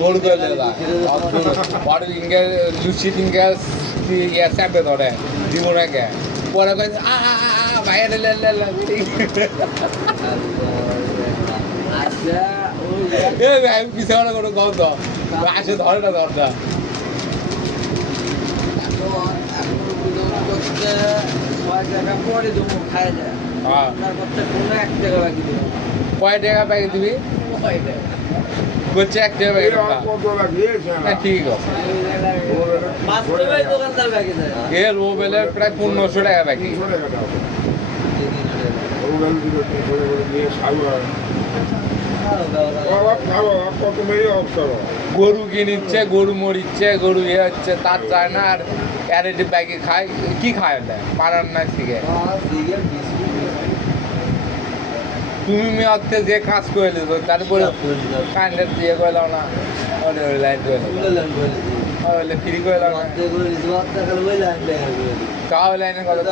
గోడు వెళ్ళేదా వాడు ఇంకా చూసి ఇంకా చేపే తోడే దిగుడాకే পরে বাইরে পিছনে কোনো গন্ধ আসে ধরে না দরজা কয় টাকা প্যাকেট দিবি করছে 1 টাকা প্যাকেট ঠিক আছে এর ও বেলে প্রায় 1500 টাকা প্যাকেট গরু কিনিচ্ছে গরু মরিচ্ছে গরু ইয়ে হচ্ছে তার চায় না আর অ্যারেটি ব্যাগে খায় কি খায় পাড়ার না শিখে তুমি মেয়ে যে কাজ করে দিত তারপরে কান্ডের দিয়ে করলাম না লাইন করে ফ্রি করে লাইনের কথা